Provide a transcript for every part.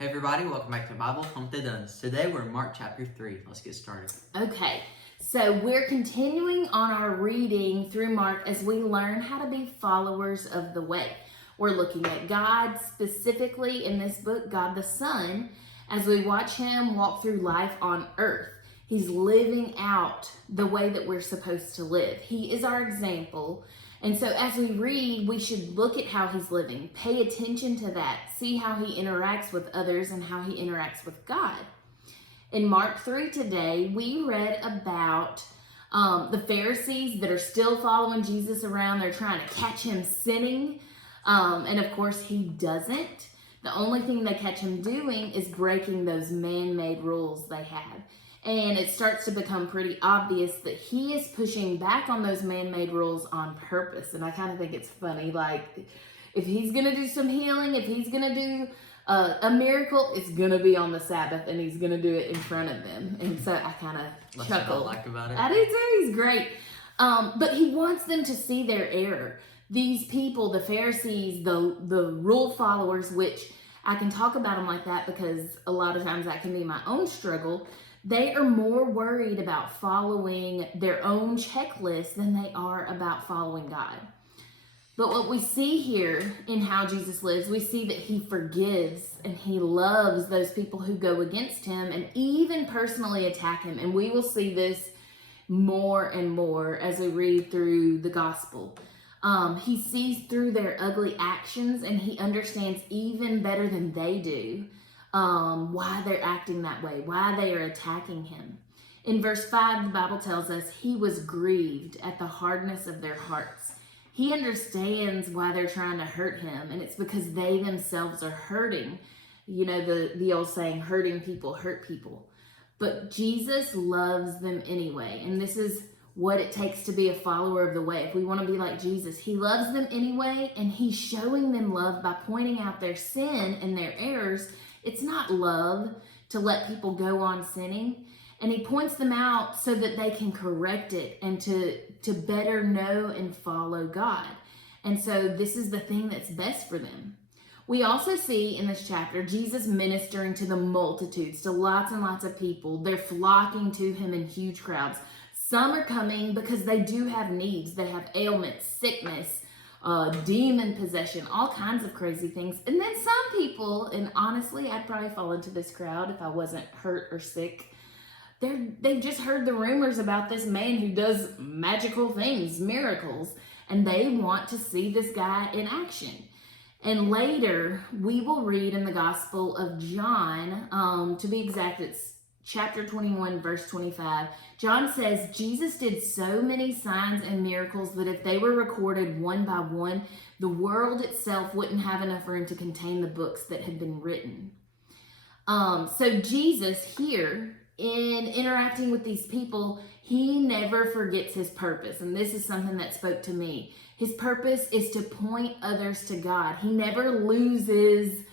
Hey everybody, welcome back to Bible Hump the Duns. Today we're in Mark chapter 3. Let's get started. Okay, so we're continuing on our reading through Mark as we learn how to be followers of the way. We're looking at God specifically in this book, God the Son, as we watch him walk through life on earth. He's living out the way that we're supposed to live. He is our example. And so as we read, we should look at how he's living, pay attention to that, see how he interacts with others and how he interacts with God. In Mark 3 today, we read about the Pharisees that are still following Jesus around. They're trying to catch him sinning. And of course, he doesn't. The only thing they catch him doing is breaking those man-made rules they have. And it starts to become pretty obvious that he is pushing back on those man-made rules on purpose. And I kind of think it's funny, like, if he's going to do some healing, if he's going to do a miracle, it's going to be on the Sabbath, and he's going to do it in front of them. And so I kind of chuckle. That's what I like about it. I do too. He's great. But he wants them to see their error. These people, the Pharisees, the rule followers, which I can talk about them like that because a lot of times that can be my own struggle. They are more worried about following their own checklist than they are about following God. But what we see here in how Jesus lives, we see that he forgives and he loves those people who go against him and even personally attack him. And we will see this more and more as we read through the gospel. He sees through their ugly actions and he understands even better than they do why they're acting that way, why they are attacking him. In verse 5, the Bible tells us he was grieved at the hardness of their hearts. He understands why they're trying to hurt him, and it's because they themselves are hurting. You know, the old saying, hurting people hurt people. But Jesus loves them anyway, and this is what it takes to be a follower of the way. If we want to be like Jesus, he loves them anyway, and he's showing them love by pointing out their sin and their errors. It's not love to let people go on sinning. And he points them out so that they can correct it and to better know and follow God. And so this is the thing that's best for them. We also see in this chapter Jesus ministering to the multitudes, to lots and lots of people. They're flocking to him in huge crowds. Some are coming because they do have needs. They have ailments, sickness, demon possession, all kinds of crazy things. And then some people, and honestly, I'd probably fall into this crowd if I wasn't hurt or sick. They've just heard the rumors about this man who does magical things, miracles, and they want to see this guy in action. And later, we will read in the Gospel of John, to be exact, it's chapter 21, verse 25. John says, Jesus did so many signs and miracles that if they were recorded one by one, the world itself wouldn't have enough room to contain the books that had been written. So Jesus here, in interacting with these people, he never forgets his purpose. And this is something that spoke to me. His purpose is to point others to God. He never loses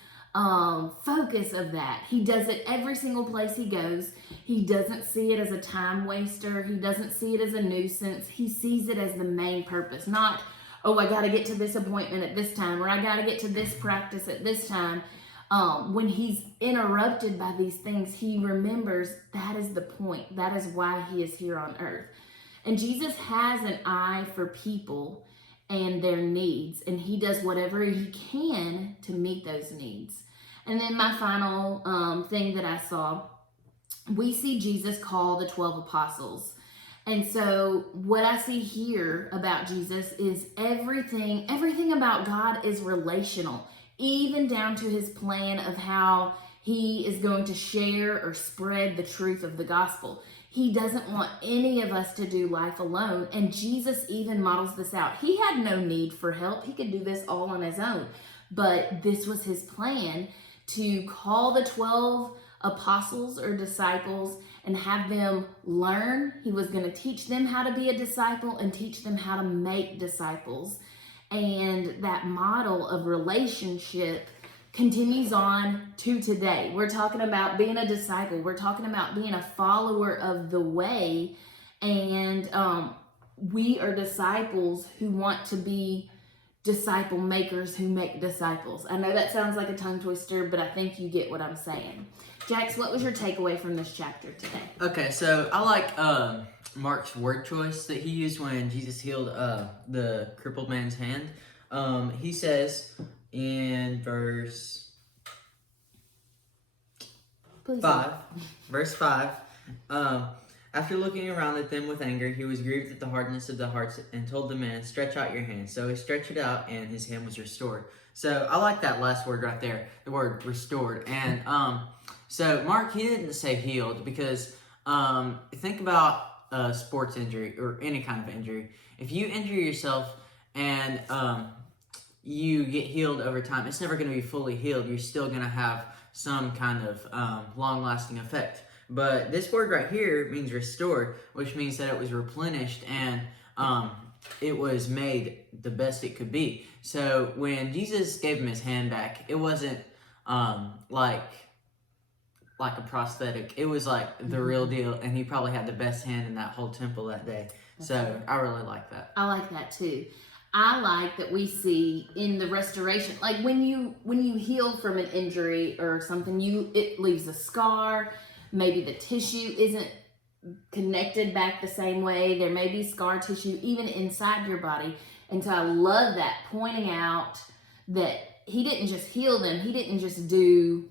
focus of that. He does it every single place he goes. He doesn't see it as a time waster. He doesn't see it as a nuisance. He sees it as the main purpose. Not, oh, I got to get to this appointment at this time, or I got to get to this practice at this time. When he's interrupted by these things, he remembers that is the point. That is why he is here on earth. And Jesus has an eye for people and their needs, and he does whatever he can to meet those needs. And then my final thing that I saw, we see Jesus call the 12 apostles. And so what I see here about Jesus is everything about God is relational, even down to his plan of how he is going to share or spread the truth of the gospel. He doesn't want any of us to do life alone. And Jesus even models this out. He had no need for help. He could do this all on his own. But this was his plan, to call the 12 apostles or disciples and have them learn. He was going to teach them how to be a disciple and teach them how to make disciples. And that model of relationship continues on to today. We're talking about being a disciple. We're talking about being a follower of the way. And we are disciples who want to be disciple makers who make disciples. I know that sounds like a tongue twister, but I think you get what I'm saying. Jax, what was your takeaway from this chapter today? Okay, so I like Mark's word choice that he used when Jesus healed the crippled man's hand. He says in verse Please 5, verse 5, after looking around at them with anger, he was grieved at the hardness of the hearts and told the man, stretch out your hand. So he stretched it out and his hand was restored. So I like that last word right there, the word restored. And so Mark, he didn't say healed because think about a sports injury or any kind of injury. If you injure yourself and you get healed over time, it's never going to be fully healed. You're still going to have some kind of long-lasting effect. But this word right here means restored, which means that it was replenished and it was made the best it could be. So when Jesus gave him his hand back, it wasn't like a prosthetic. It was like the real deal, and he probably had the best hand in that whole temple that day. So I really like that. I like that too. I like that we see in the restoration, like when you heal from an injury or something, it leaves a scar. Maybe the tissue isn't connected back the same way. There may be scar tissue even inside your body. And so I love that, pointing out that he didn't just heal them. He didn't just do,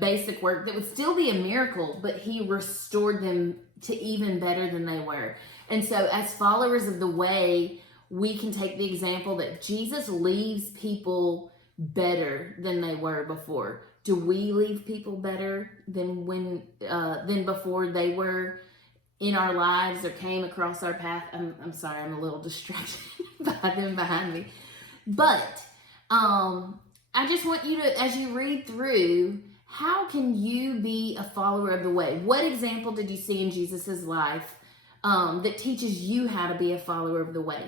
basic work that would still be a miracle, but he restored them to even better than they were. And so as followers of the way, we can take the example that Jesus leaves people better than they were before. Do we leave people better than than before they were in our lives or came across our path? I'm sorry, I'm a little distracted by them behind me. But I just want you to, as you read through, how can you be a follower of the way? What example did you see in Jesus's life that teaches you how to be a follower of the way?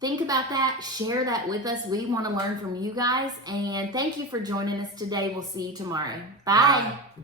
Think about that. Share that with us. We want to learn from you guys. And thank you for joining us today. We'll see you tomorrow. Bye.